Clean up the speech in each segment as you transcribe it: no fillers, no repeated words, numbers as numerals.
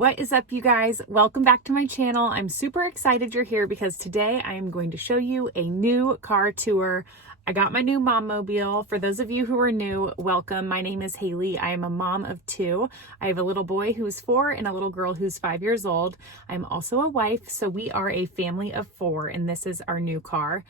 What is up, you guys? Welcome back to my channel. I'm super excited you're here because today I am going to show you a new car tour. I got my new mom mobile. For those of you who are new, welcome. My name is Hayley. I am a mom of two. I have a little boy who's 4 and a little girl who's 5 years old. I'm also a wife, so we are a family of 4, and this is our new car.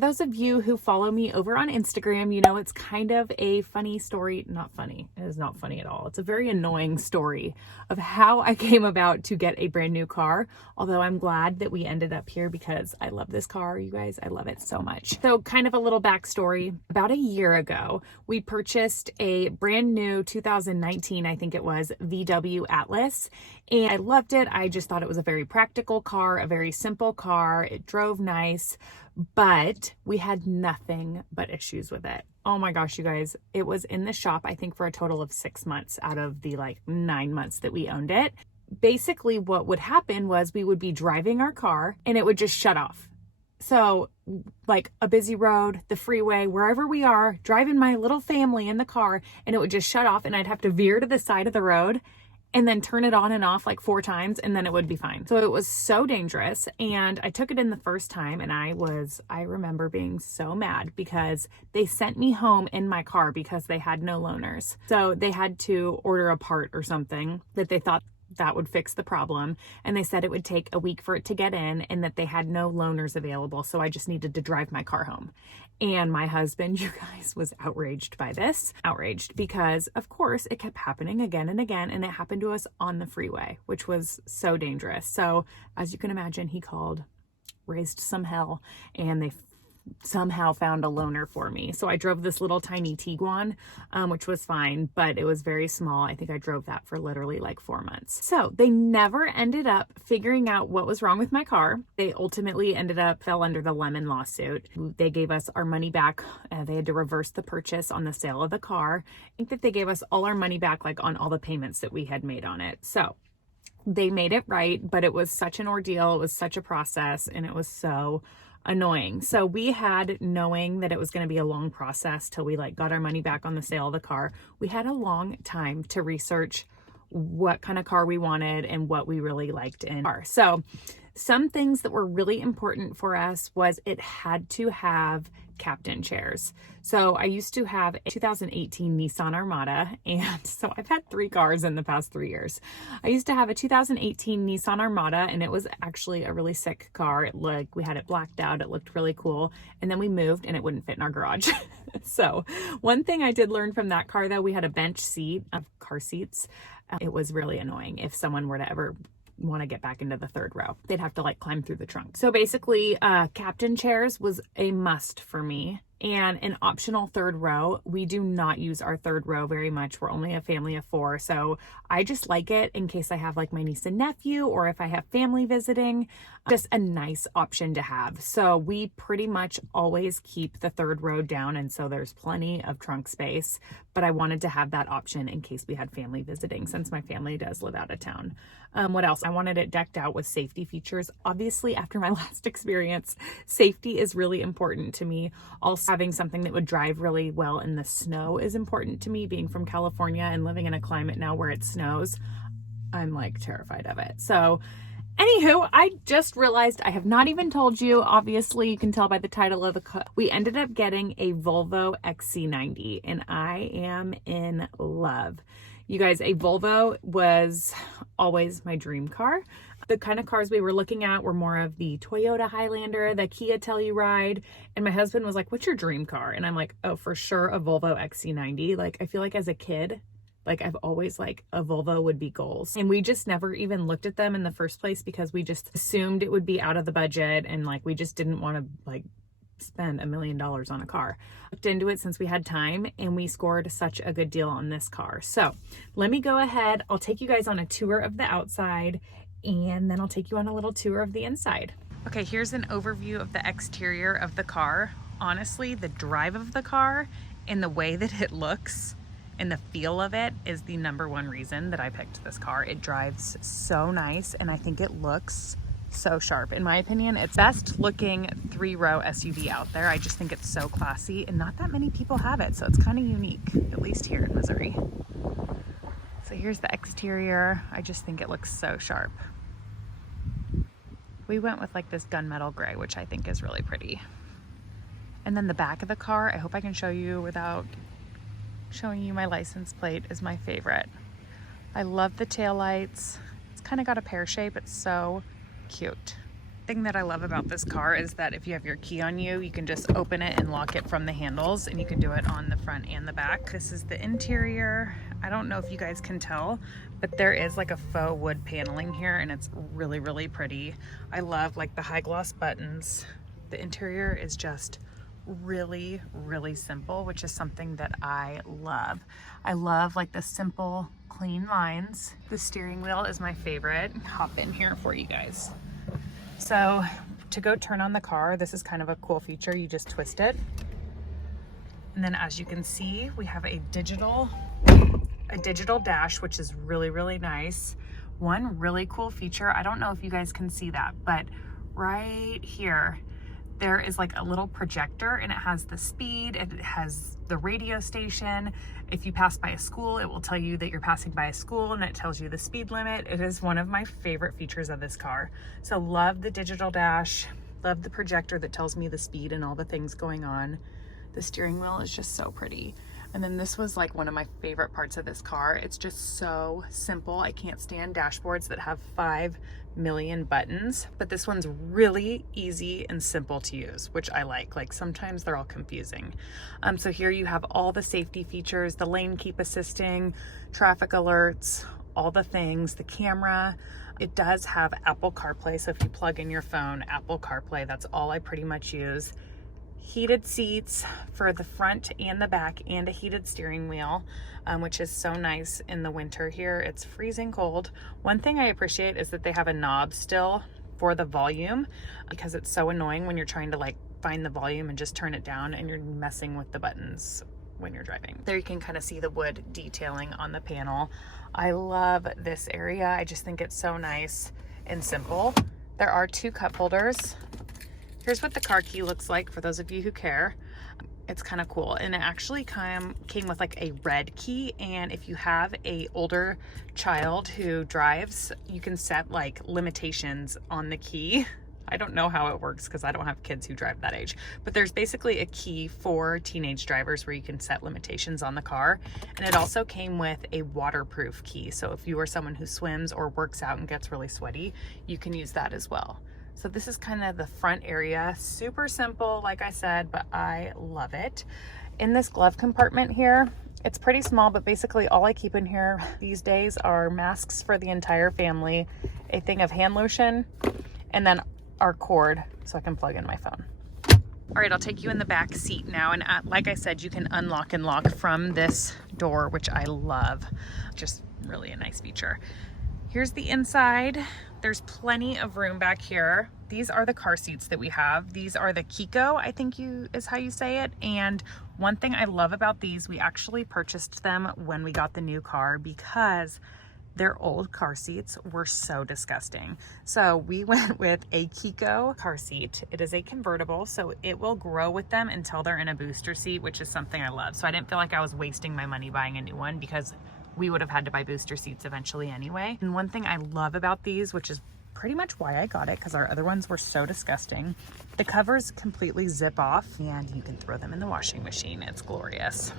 Those of you who follow me over on Instagram, you know it's kind of a funny story. Not funny. It is not funny at all. It's a very annoying story of how I came about to get a brand new car. Although I'm glad that we ended up here because I love this car, you guys. I love it so much. So kind of a little backstory. About a year ago, we purchased a brand new 2019, I think it was, VW Atlas. And I loved it. I just thought it was a very practical car, a very simple car. It drove nice. But we had nothing but issues with it. Oh my gosh, you guys, it was in the shop, I think, for a total of 6 months out of the 9 months that we owned it. Basically, what would happen was we would be driving our car and it would just shut off. So like a busy road, the freeway, wherever we are, driving my little family in the car, and it would just shut off and I'd have to veer to the side of the road and then turn it on and off like 4 times and then it would be fine. So it was so dangerous, and I took it in the first time and I remember being so mad because they sent me home in my car because they had no loaners. So they had to order a part or something that they thought that would fix the problem, and they said it would take a week for it to get in and that they had no loaners available, so I just needed to drive my car home. And my husband, you guys, was outraged by this. Outraged because, of course, it kept happening again and again, and it happened to us on the freeway, which was so dangerous. So as you can imagine, he called, raised some hell, and they somehow found a loaner for me. So I drove this little tiny Tiguan, which was fine, but it was very small. I think I drove that for literally 4 months. So they never ended up figuring out what was wrong with my car. They ultimately fell under the Lemon lawsuit. They gave us our money back. They had to reverse the purchase on the sale of the car. I think that they gave us all our money back, on all the payments that we had made on it. So they made it right, but it was such an ordeal. It was such a process, and it was so annoying. So we had, knowing that it was going to be a long process till we got our money back on the sale of the car, we had a long time to research what kind of car we wanted and what we really liked in our car. So some things that were really important for us was it had to have captain chairs. So I used to have a 2018 Nissan Armada, and so I've had 3 cars in the past 3 years. I used to have a 2018 Nissan Armada, and it was actually a really sick car. We had it blacked out. It looked really cool. And then we moved and it wouldn't fit in our garage. So one thing I did learn from that car, though, we had a bench seat of car seats. It was really annoying if someone were to ever want to get back into the 3rd row. They'd have to climb through the trunk. So basically, captain chairs was a must for me, and an optional 3rd row. We do not use our 3rd row very much. We're only a family of 4, so I just like it in case I have my niece and nephew, or if I have family visiting. Just a nice option to have. So we pretty much always keep the 3rd row down, and so there's plenty of trunk space, but I wanted to have that option in case we had family visiting, since my family does live out of town. What else? I wanted it decked out with safety features. Obviously, after my last experience, safety is really important to me. Also, having something that would drive really well in the snow is important to me. Being from California and living in a climate now where it snows, I'm terrified of it. So anywho, I just realized I have not even told you. Obviously, you can tell by the title of the car. We ended up getting a Volvo XC90, and I am in love. You guys, a Volvo was always my dream car. The kind of cars we were looking at were more of the Toyota Highlander, the Kia Telluride, and my husband was like, "What's your dream car?" And I'm like, "Oh, for sure a Volvo XC90." I feel as a kid, I've always a Volvo would be goals. And we just never even looked at them in the first place because we just assumed it would be out of the budget, and we just didn't want to spend $1 million on a car. Looked into it since we had time, and we scored such a good deal on this car. So let me go ahead. I'll take you guys on a tour of the outside, and then I'll take you on a little tour of the inside. Okay, here's an overview of the exterior of the car. Honestly, the drive of the car and the way that it looks and the feel of it is the #1 reason that I picked this car. It drives so nice, and I think it looks so sharp. In my opinion, it's best looking 3-row SUV out there. I just think it's so classy, and not that many people have it, so it's kind of unique, at least here in Missouri. So here's the exterior. I just think it looks so sharp. We went with like this gunmetal gray, which I think is really pretty. And then the back of the car, I hope I can show you without showing you my license plate, is my favorite. I love the taillights. It's kind of got a pear shape. It's so cute. The thing that I love about this car is that if you have your key on you, you can just open it and lock it from the handles, and you can do it on the front and the back. This is the interior. I don't know if you guys can tell, but there is like a faux wood paneling here, and it's really, really pretty. I love like the high gloss buttons. The interior is just really, really simple, which is something that I love. I love like the simple, clean lines. The steering wheel is my favorite. Hop in here for you guys. So to go turn on the car, this is kind of a cool feature. You just twist it. And then as you can see, we have a digital dash, which is really, really nice. One really cool feature, I don't know if you guys can see that, but right here, there is like a little projector, and it has the speed, it has the radio station. If you pass by a school, it will tell you that you're passing by a school, and it tells you the speed limit. It is one of my favorite features of this car. So love the digital dash, love the projector that tells me the speed and all the things going on. The steering wheel is just so pretty. And then this was like one of my favorite parts of this car. It's just so simple. I can't stand dashboards that have 5 million buttons, but this one's really easy and simple to use, which I like. Like sometimes they're all confusing. So here you have all the safety features, the lane keep assisting, traffic alerts, all the things, the camera. It does have Apple CarPlay, so if you plug in your phone, Apple CarPlay, that's all I pretty much use. Heated seats for the front and the back, and a heated steering wheel, which is so nice in the winter here. It's freezing cold. One thing I appreciate is that they have a knob still for the volume, because it's so annoying when you're trying to like find the volume and just turn it down and you're messing with the buttons when you're driving. There you can kind of see the wood detailing on the panel. I love this area. I just think it's so nice and simple. There are 2 cup holders. Here's what the car key looks like for those of you who care. It's kind of cool, and it actually came with like a red key, and if you have a older child who drives, you can set like limitations on the key. I don't know how it works because I don't have kids who drive that age, but there's basically a key for teenage drivers where you can set limitations on the car. And it also came with a waterproof key, so if you are someone who swims or works out and gets really sweaty, you can use that as well. So this is kind of the front area. Super simple, like I said, but I love it. In this glove compartment here, it's pretty small, but basically all I keep in here these days are masks for the entire family, a thing of hand lotion, and then our cord so I can plug in my phone. All right, I'll take you in the back seat now. And like I said, you can unlock and lock from this door, which I love. Just really a nice feature. Here's the inside. There's plenty of room back here. These are the car seats that we have. These are the Kiko, I think is how you say it. And one thing I love about these, we actually purchased them when we got the new car because their old car seats were so disgusting. So we went with a Kiko car seat. It is a convertible, so it will grow with them until they're in a booster seat, which is something I love. So I didn't feel like I was wasting my money buying a new one because we would have had to buy booster seats eventually anyway. And one thing I love about these, which is pretty much why I got it because our other ones were so disgusting, the covers completely zip off and you can throw them in the washing machine. It's glorious.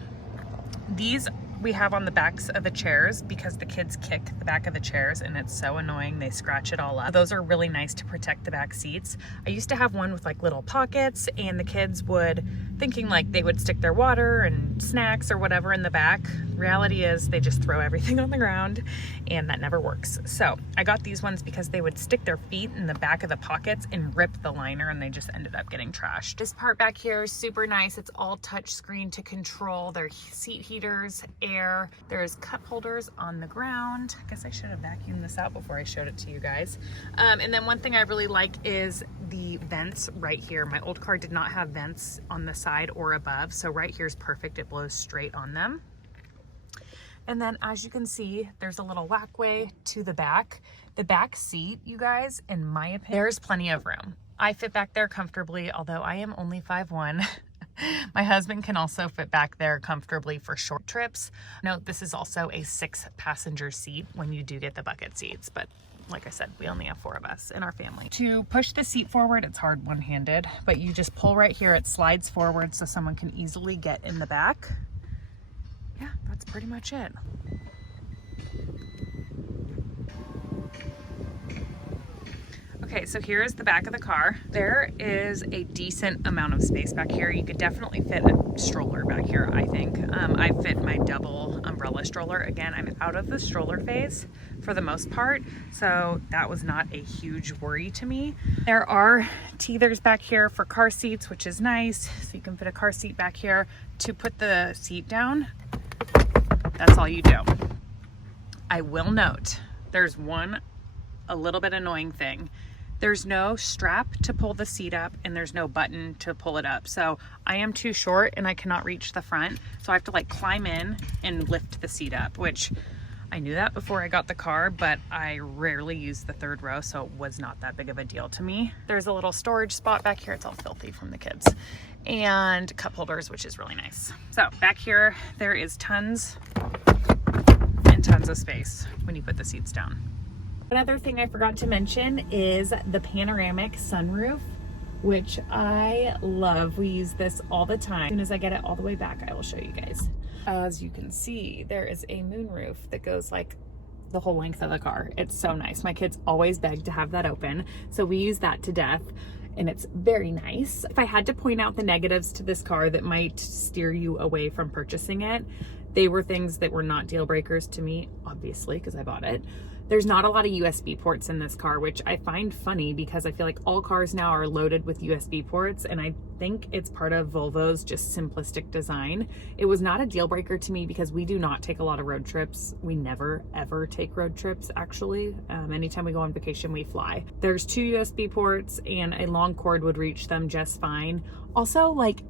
These we have on the backs of the chairs because the kids kick the back of the chairs and it's so annoying. They scratch it all up. Those are really nice to protect the back seats. I used to have one with like little pockets, and the kids would, thinking like they would stick their water and snacks or whatever in the back. Reality is they just throw everything on the ground, and that never works. So I got these ones because they would stick their feet in the back of the pockets and rip the liner, and they just ended up getting trashed. This part back here is super nice. It's all touch screen to control. Their seat heaters, air. There's cup holders on the ground. I guess I should have vacuumed this out before I showed it to you guys. And then one thing I really like is the vents right here. My old car did not have vents on the side or above, so right here is perfect. It blows straight on them. And then as you can see, there's a little walkway to the back. The back seat, you guys, in my opinion, there's plenty of room. I fit back there comfortably, although I am only 5'1". My husband can also fit back there comfortably for short trips. Note, this is also a 6-passenger seat when you do get the bucket seats, but like I said, we only have 4 of us in our family. To push the seat forward, it's hard one-handed, but you just pull right here. It slides forward so someone can easily get in the back. Yeah, that's pretty much it. Okay, so here's the back of the car. There is a decent amount of space back here. You could definitely fit a stroller back here, I think. I fit my double umbrella stroller. Again, I'm out of the stroller phase for the most part, so that was not a huge worry to me. There are teethers back here for car seats, which is nice. So you can fit a car seat back here. To put the seat down, that's all you do. I will note, there's a little bit annoying thing. There's no strap to pull the seat up and there's no button to pull it up. So I am too short and I cannot reach the front. So I have to like climb in and lift the seat up, which I knew that before I got the car, but I rarely use the 3rd row, so it was not that big of a deal to me. There's a little storage spot back here. It's all filthy from the kids. And cup holders, which is really nice. So back here, there is tons and tons of space when you put the seats down. Another thing I forgot to mention is the panoramic sunroof, which I love. We use this all the time. As soon as I get it all the way back, I will show you guys. As you can see, there is a moonroof that goes like the whole length of the car. It's so nice. My kids always beg to have that open, so we use that to death, and it's very nice. If I had to point out the negatives to this car that might steer you away from purchasing it, they were things that were not deal breakers to me, obviously, because I bought it. There's not a lot of USB ports in this car, which I find funny because I feel like all cars now are loaded with USB ports, and I think it's part of Volvo's just simplistic design. It was not a deal breaker to me because we do not take a lot of road trips. We never ever take road trips, actually. Anytime we go on vacation, we fly. There's 2 USB ports and a long cord would reach them just fine. Also, like,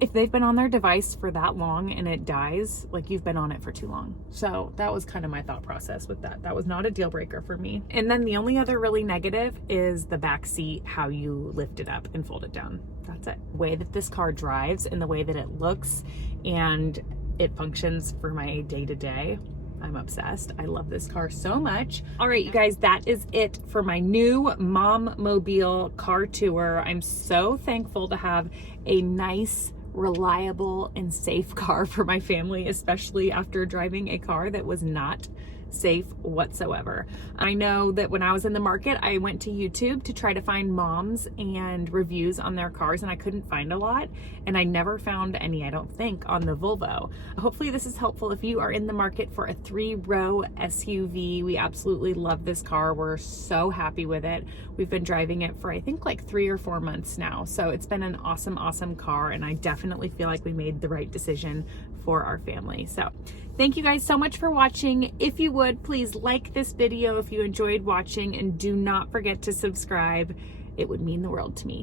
if they've been on their device for that long and it dies, like, you've been on it for too long. So that was kind of my thought process with that. That was not a deal breaker for me. And then the only other really negative is the back seat, how you lift it up and fold it down. That's it. The way that this car drives and the way that it looks and it functions for my day-to-day, I'm obsessed. I love this car so much. All right, you guys, that is it for my new Mom Mobile car tour. I'm so thankful to have a nice, reliable and safe car for my family, especially after driving a car that was not safe whatsoever. I know that when I was in the market, I went to YouTube to try to find moms and reviews on their cars, and I couldn't find a lot, and I never found any, I don't think, on the Volvo. Hopefully this is helpful if you are in the market for a 3-row SUV. We absolutely love this car. We're so happy with it. We've been driving it for I think like 3 or 4 months now, so it's been an awesome car, and I definitely feel like we made the right decision for our family. So thank you guys so much for watching. If you would, please like this video if you enjoyed watching, and do not forget to subscribe. It would mean the world to me.